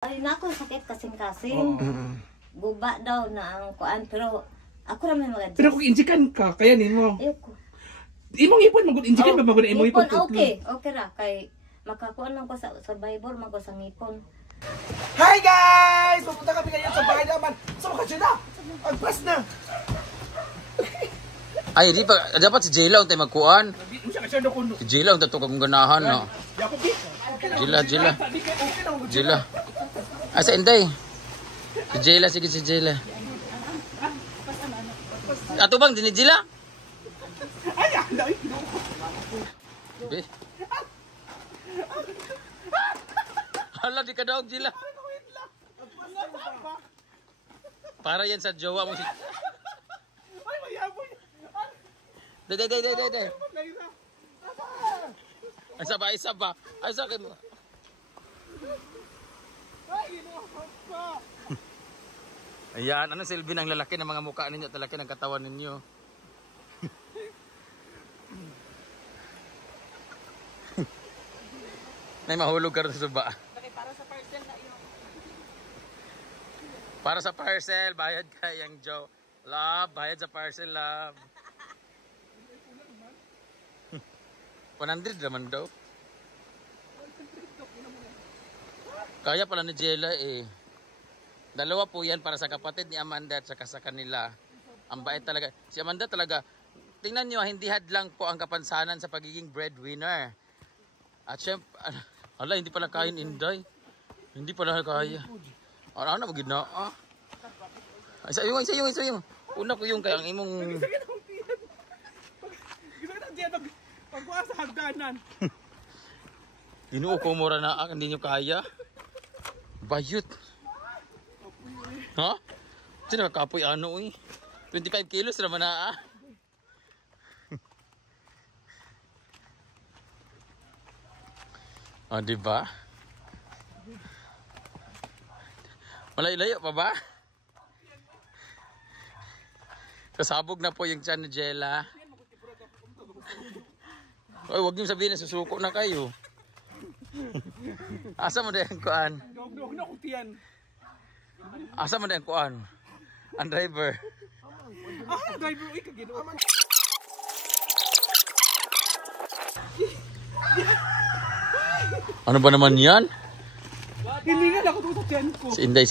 Ay, nako sakit kasing-kasing. Guba daw na ang kuan, pero ako ra may mga. Pero kung injikan ka, kaya nimo. Ayoko. Imong ipon magud injikan ba magud imong ipon? Okay, okay ra kay makakuan lang ko sa survivor man ko sa ngipon. Hi guys! Pupunta kami ngayon sa bahay naman. Sama ka dyan na! Ang press na! Ay, di pa dapat si Jayla untay magkuan. Si Jayla untay to kung ganahan no. Jayla. Asa Inday? Si Jayla, sige si Jayla. Ato bang dini Jayla? Ay, ay, Be. Hala di ka daog Jayla. Para yan sa jowa mo si. ay, mayaboy. Day. Isa pa. Ay sa akin mo. Ayan, ano silbi ng lalaki ng mga mukha ninyo, talaki ng katawan ninyo. May mahulog ka rin sa suba. Para sa parcel na yun. Para sa parcel, bayad ka yung Joe. Love, bayad sa parcel, love. 100 naman daw. Kaya pala ni Jayla eh. Dalawa po yan para sa kapatid ni Amanda at saka sa kanila. Ang bait talaga. Si Amanda talaga, tingnan nyo, hindi hadlang po ang kapansanan sa pagiging breadwinner. At syempre, ala, hindi pala kain Inday. Hindi pala kaya. Ano magid na? Isa yung. Una ko yung kaya ang imong... Pagkuha sa hagdanan. Ginoo ko mura na hindi nyo kaya. Bayot. Ha? Ito nakakapoy ano eh. 25 kilos naman na diba? Malayo-layo pa ba? Kasabog na po yung tiyan ni Jayla. Oy, wag niyo sabihin na susuko na kayo. Asa mo din kuan? Dog na kutiyan. Asa mo din kuan? Ang driver. Driver oy kagino. Ano ba naman 'yan? Hiningal ako sa tiyan ko. Si Inday.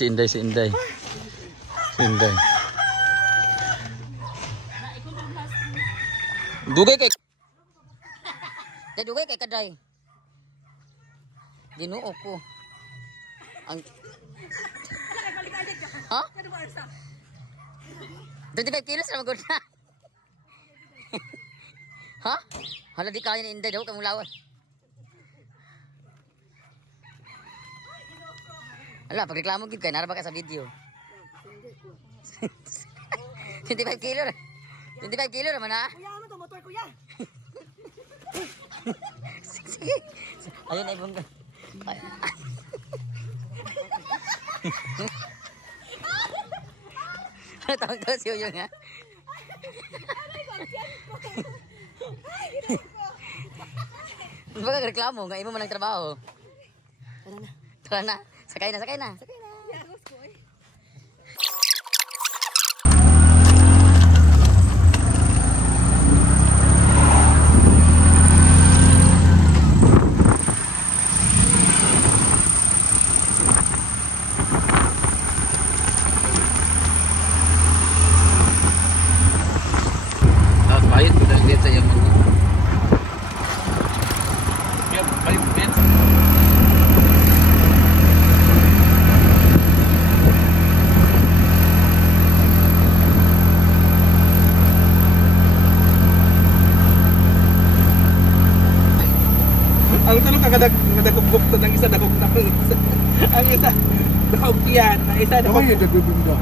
Dugay kay kaday. Ginoo ko. Ang ha? 25 kilos na magod na. Ha? Hala di kaya ni Inday daw kang lawan. Ala, pagreklamo gid kay naraba ka sa video. 25 kilo. 25 kilo naman ha? Kuya, ano to motor kuya? Sige. Ayun ay bungga. Ano tawag daw siyo yun ha? Baka reklamo, nga imo man ang trabaho. Tara na. Sakay na. Bayad ko na lihat sa iyang mga. Bayad. Ang tulong kadagubok to ng isa dagog na ang isa daog yan, ang isa daog yung dagubunda.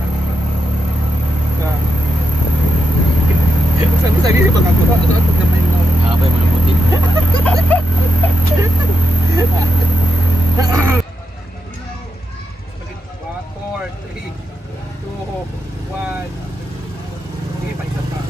Sabi si mga kuha sa ato gamay mo. Abay mo na puti. 4, 3, 2, 1. Sige pa isa pa.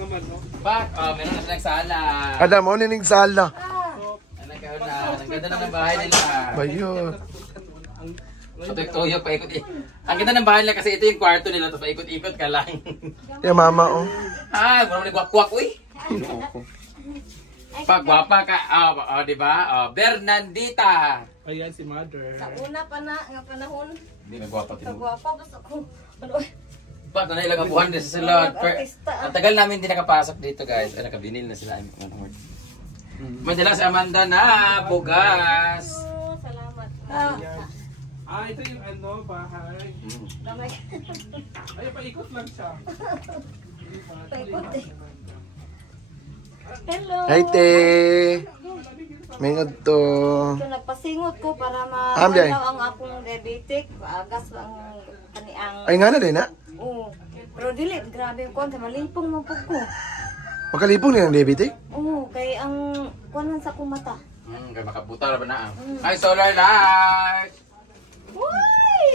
mga manok. Pak, meron na silang sala. Adam, mo nining sala. Ang ganda na ng bahay nila. Bayot. Tuyo, paikot-ikot. Ang ganda ng bahay nila kasi ito yung kwarto nila. Tapos paikot-ikot ka lang. Ya mama, oh. Wala mo nagwakwak, uy. Pag gwapa ka, di ba? Bernandita. Ayan si mother. Sa una pa na, nga panahon, Hindi nagwapa sa din. gwapa, basta ko, ano, Pag na ilang abuhan din sila. Ang tagal namin hindi nakapasok dito, guys. Ay, nakabinil na sila. May dala si Amanda na bugas. salamat. Ito yung ano, bahay. Damay. Ay, paikot lang siya. Paikot eh. Hello. Hi, te. Mingod to. So, nagpasingot ko para Amjay. ma-alaw ang akong diabetic. Agas ang kaniang... Ay nga na din, ha? Oo. Pero dili, grabe yung konti. Malipong mo po ko. Makalipong niya ng diabetic? Oo, kay ang kuwanan sa kumata. Kaya makabuta na ba na? Ay, solar light! Uy!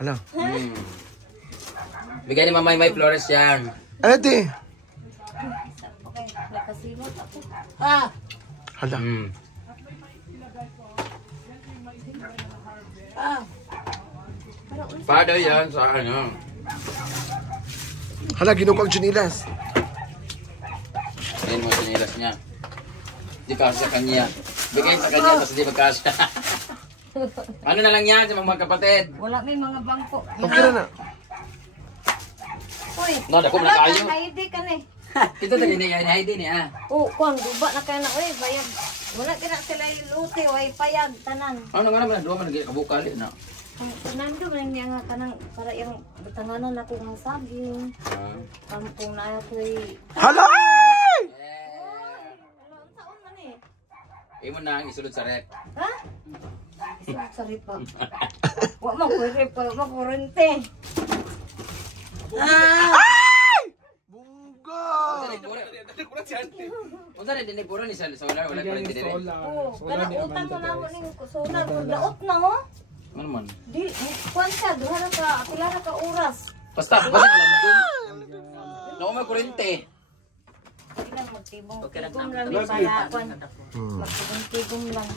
Hala. Bigay ni Mamay May Flores yan. Ano, te? Okay, nagpasingot ako. Hala. Pada yan sa ano. Hala, ginukang chinilas. Ayan mo sinilas niya. Di kasi sa kanya. Bigay sa kanya, tapos di magkasya. Ano na lang yan sa mga kapatid? Wala may mga bangko. Okay na na. Uy! No, dako na kayo. Heidi ka na eh. Ito talaga ni Heidi ni ah. Oo, kuwan, guba na kayo na. Uy, bayag. Wala kina sila iluti, way payag, tanan. Ano nga naman, duwa man nagkabukali na. Tanan do man niya nga kanang para yung butanganan ako ng saging. Kampong na ako'y... Hala! Ano, ang taon man eh. Imo na ang isulod sa rep. Ha? Sorry pa. Wa man ko rep, wa man ko rente. Bungga! Unsa rin din puro ni sa solar wala pa rin din. Oo, kanang utang mo na ako ning solar, daot na ho. Ano man? Di, kuwan siya, duha na ka, pila na ka oras. Basta basta lang dun. No may kurente. Ilang magtibong-tibong lang ni para kuwan. Magtibong-tibong lang.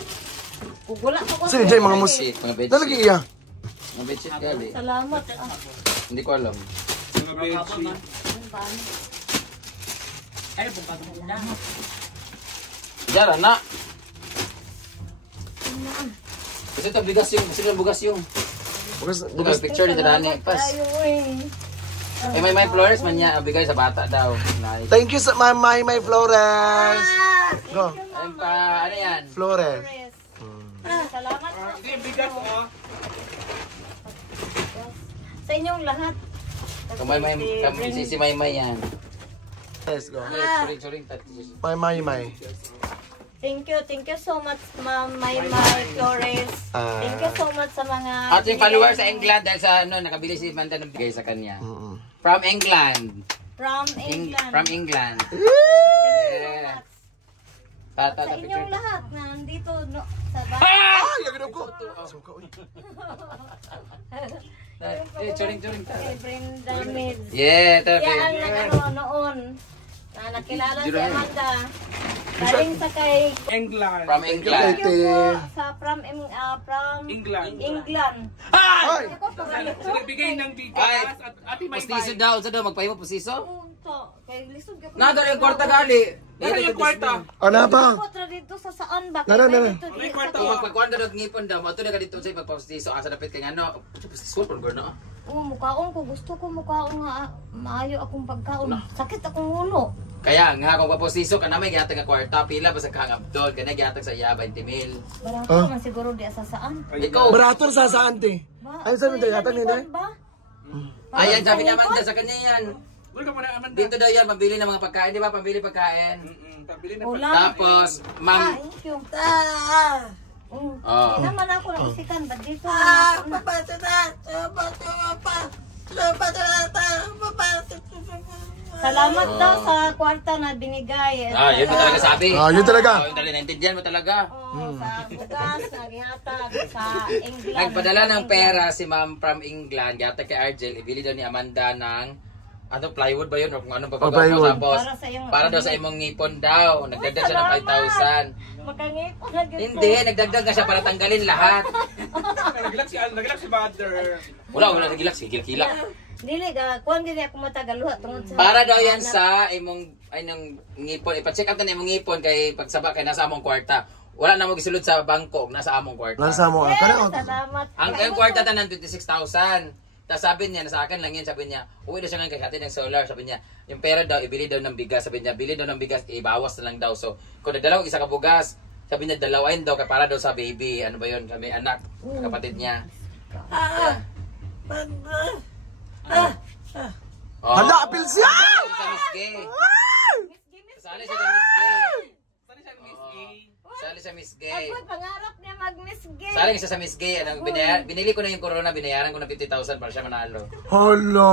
Kung wala ko ko. Sino dyan mga mus... Mga bedsheet. Talagi iya. Mga bedsheet gali. Salamat. Hindi ko alam. Mga bedsheet. Dara na. Kasi ito bigas yung, kasi ito bugas yung. Bugas picture dito na ni pas. Ayo eh. May Flores man niya bigay sa bata daw. Nice. Thank you sa my Flores. Go. Ayun pa, ano yan? Flores. Salamat. Hindi, bigas oh. Sa inyong lahat. Kami si Maymay yan. Let's go. Sorry. My. Thank you so much, Ma'am May Flores. Thank you so much sa mga... Ating follower sa England dahil sa ano, nakabili si Manda ng bigay sa kanya. From England. From England. From England. Yeah. Tata, Sa picture. inyong lahat na nandito no, sa bahay. Ay, yung ko. Suka, uy. Choring. Kay Brenda Mids. Yeah, Yan tapi. ang ano noon. Na nakilala si Amanda. Galing sa kay... England. From England. Thank you po sa from England. England. Ay! Sinibigay ng bigas at ati may Pustiso daw, sa daw, magpahimo pustiso? Punto. Kay lisod ka. Nada yung kwarta gali. Ano yung kwarta? Ano ba? Kontra dito sa saan ba? Nara. May kwarta Kung magpagkuhan ka ng ngipon daw, mato na ka dito sa pagpapustiso, asa napit kay ano, pustiso po no? Mukhaon ko. Gusto ko mukhaon nga maayo akong pagkaon. Sakit akong ulo. Kaya nga kung papustiso ka na may gihatag nga kwarta, pila ba sa kahangabdol, kana gihatag sa iya 20,000. Barato man siguro di asa saan. Ikaw. Barato sa saan, te? Ay, saan mo tayo? Yatag nila? Ba? Ayan, sabi niya Amanda sa kanya yan. Wala ka muna, Amanda. Dito daw yan, pambili ng mga pagkain, di ba? Pambili pagkain. Pabili na Ulam. Tapos, ma'am, Thank you. Oh. Hindi naman ako nausikan. Ba't dito? Salamat daw sa kwarta na binigay. Yun mo talaga sabi. Yun talaga. Yun talaga, naintindihan mo talaga. Sa bugas, nagihatag sa England. Nagpadala ng pera si ma'am from England, gihatag kay Argel, ibili daw ni Amanda ng Ano, plywood ba yun? O kung ano pa plywood. Tapos, Para sa iyong- para daw sa imong ngipon daw. Nagdagdag siya ng 5,000. Makangipon na gito. Hindi, nagdagdag ka siya para tanggalin lahat. Nagilak si mother. Wala nagilak. Sige, kilak. Dili ka, kuwan din ako matagaluha tungod sa... Para daw yan sa imong, ay nang ngipon. Ipa-check up na imong ngipon kay pagsaba kay nasa among kwarta. Wala na mo gisulod sa bangko, nasa among kwarta. Lansa mo. Yes, Kana salamat. Ang kayong kwarta tanan 26,000. Tapos sabi niya, nasa akin lang yun, sabi niya, uwi na siya ngayon kay hati ng solar, sabi niya, yung pera daw, ibili daw ng bigas, sabi niya, bili daw ng bigas, ibawas na lang daw. So, kung nagdalaw isa ka bugas, sabi niya, dalawain daw, para daw sa baby, ano ba yun, kami anak, kapatid niya. Oh. Hala, apil siya! Sa Miss Gay. Sali siya sa Miss Gay. Sali sa Miss Gay. Ako, pangarap niya mag-Miss Gay. Sali siya sa Miss Gay. Binili ko na yung corona, binayaran ko na 50,000 para siya manalo. Holo.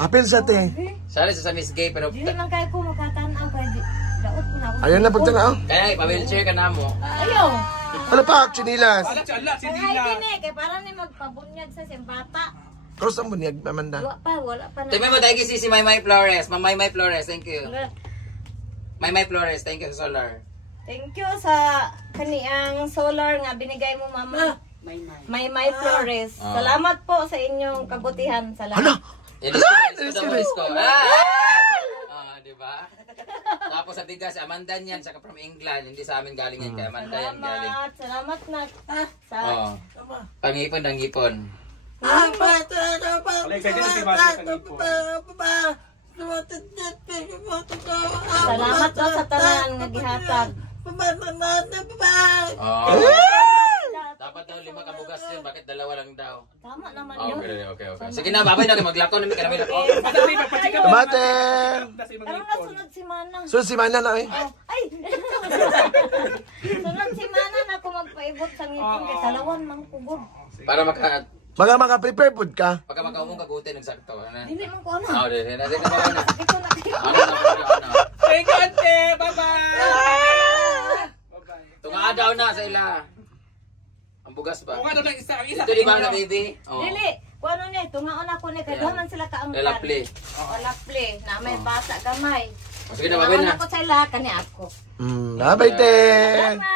Apil siya, te. Sali siya sa Miss Gay, pero Dili man kayo ko makatanaw kay daot ko na ako. Ayan na pagtanaw. kaya ipa-wheelchair ka na mo. Ayaw. Ano pa, chinilas? Ala, si Ay, Dina. kini, kay para ni magpabunyag sa simbata. Cross ang bunyag, Amanda. Wala pa na. Tingnan mo tayo si Maymay Flores. Ma'am Maymay Flores, thank you. Maymay Flores, thank you sa solar. Thank you sa kaniyang solar nga binigay mo, Mama. May Flores. Salamat po sa inyong kabutihan. Salamat. Ilis ko. Di ba? Tapos sa bigas, Amanda niyan, saka from England. Hindi sa amin galing yan, kay Amanda yan galing. Salamat na. Sa Pangipon ng ngipon. Ala, excited na si mother sa ngipon. salamat po sa tanan nga gihatag. Dapat daw 5 kabugas yun, bakit 2 lang daw? Tama naman yun. Okay. Sige na, babay na, maglako na, may kanami lako. Tumate! Ano na sunod si Manang? So, si Mana na eh. Ay! sunod si Manang ako magpaibot sa ngipon kay salawan mang kubog. Para Maka-prepare food ka. pagka makaumong kagutin, nagsakto. Dili man ko ano. Dili na. Ito na kayo. Thank you, ante. Bye-bye. Tunga daw na sa ila. Ang bugas ba? Kung ano lang isa, ang isa. Ito di ba na baby? Dili. Kung ano niya, tungaon ako niya. Kaya daman sila kaangkan. Lalaple. Lalaple. Na may bata gamay. Sige na, babay na. Tungaon ako sa ila, kani ako. Bye-bye, te! Salamat.